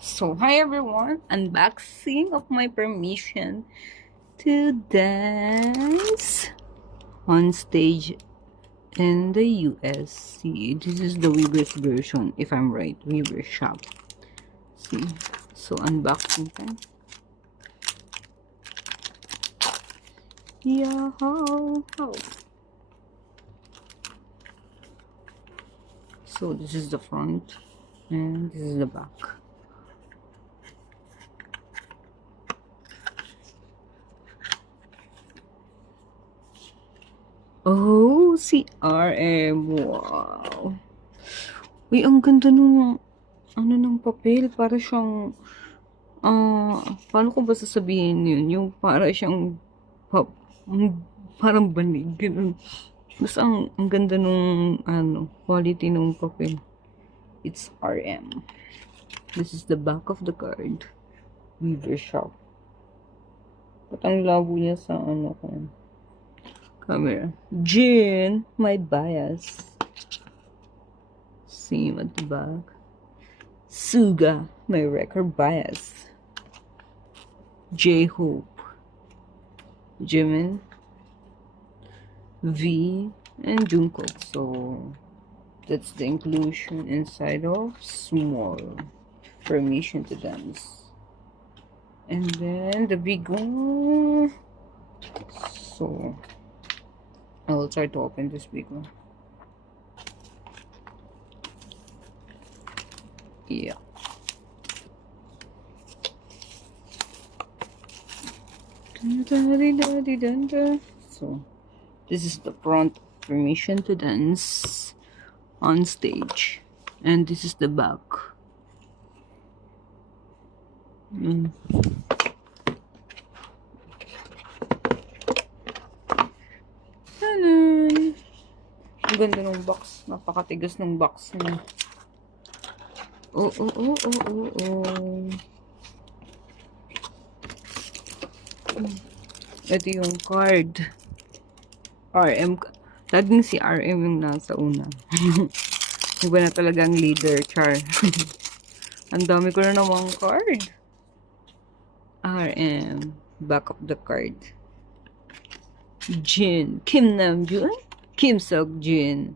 So, hi everyone! Unboxing of my permission to dance on stage in the US. See, this is the Weverse version, if I'm right. Weverse shop. See, so unboxing time. Yeah, how. So, this is the front, and this is the back. Oh, si RM. Wow. Uy, ang ganda nung ng papel. Para siyang, paano ko ba sasabihin yun? Yung para siyang, parang banig. Ganun. Basta ang ganda nung, quality nung papel. It's RM. This is the back of the card. Weaver shop. Ba't ang labo niya sa, camera. Jin, my bias. Same at the back. Suga, my record bias. J-Hope, Jimin, V, and Jungkook. So that's the inclusion inside of small permission to dance. And then the big one. So I will try to open this big one. Yeah. So this is the front, permission to dance on stage, and this is the back. Ang ganda ng box, napakatigas ng box niya. Oh. Ito yung card. RM. Laging si RM yung nasa una. Iba na talagang leader, char. Ang dami ko na namang card. RM. Back of the card. Jin. Kim Namjoon. Kim Seokjin.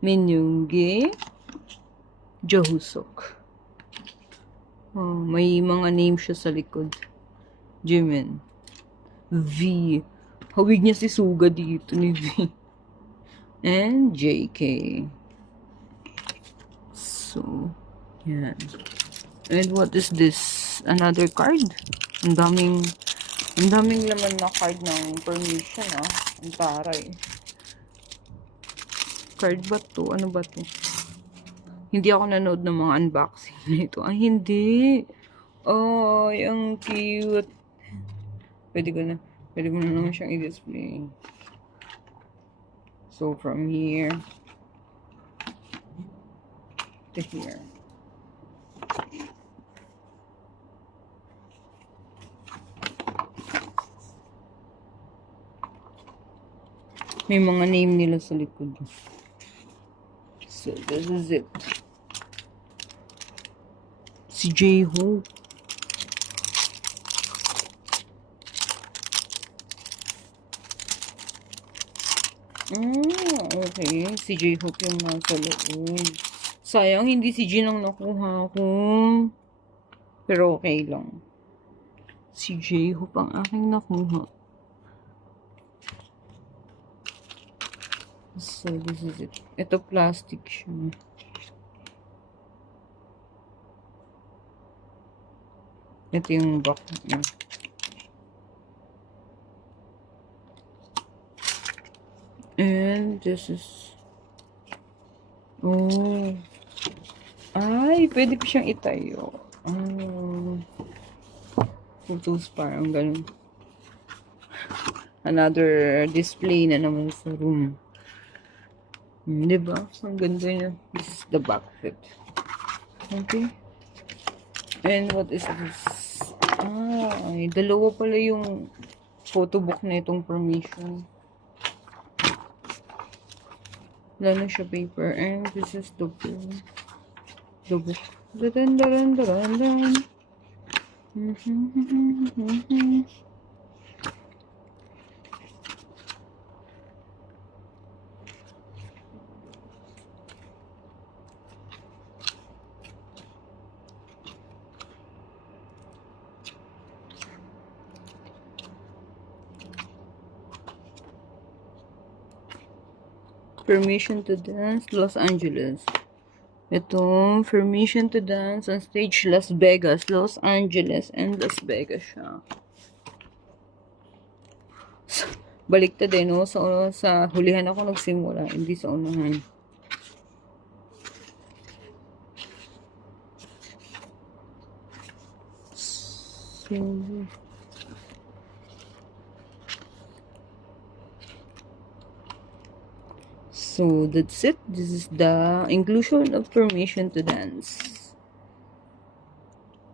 Min Yoongi. Johusok. Oh, may mga name siya sa likod. Jimin. V. Hawig niya si Suga dito ni V. And JK. So, yan. And what is this? Another card? Ang daming laman na card ng permission, ah. Ang taray. Card ba to? Ano ba to? Hindi ako nanood ng mga unboxing nito. Ay, hindi. Oh, ang cute. Pwede ko na naman siyang i-display. So, from here to here. May mga name nila sa likod. So, this is it. Si J-Hope. Okay. Si J-Hope yung nasa loob. Sayang, hindi si Jin ang nakuha ko. Pero okay lang. Si J-Hope ang aking nakuha. So, this is it. Ito plastic siya. Ito yung back niya. And this is... Oh. Ay, pwede ko siyang itayo. Photos parang ganun. Another display na naman sa room. Diba? Ang ganda niya. This is the back of it. Okay. And what is this? Ay, dalawa pala yung photo book na itong permission. Wala na siya paper. And this is the book. Dun, dun, dun, dun. Permission to dance, Los Angeles. Ito, permission to dance on stage, Las Vegas, Los Angeles, and Las Vegas siya. Baliktad eh, no? Sa hulihan ako nagsimula, hindi sa unahan. So that's it. This is the inclusion of permission to dance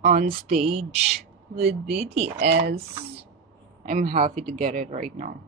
on stage with BTS. I'm happy to get it right now.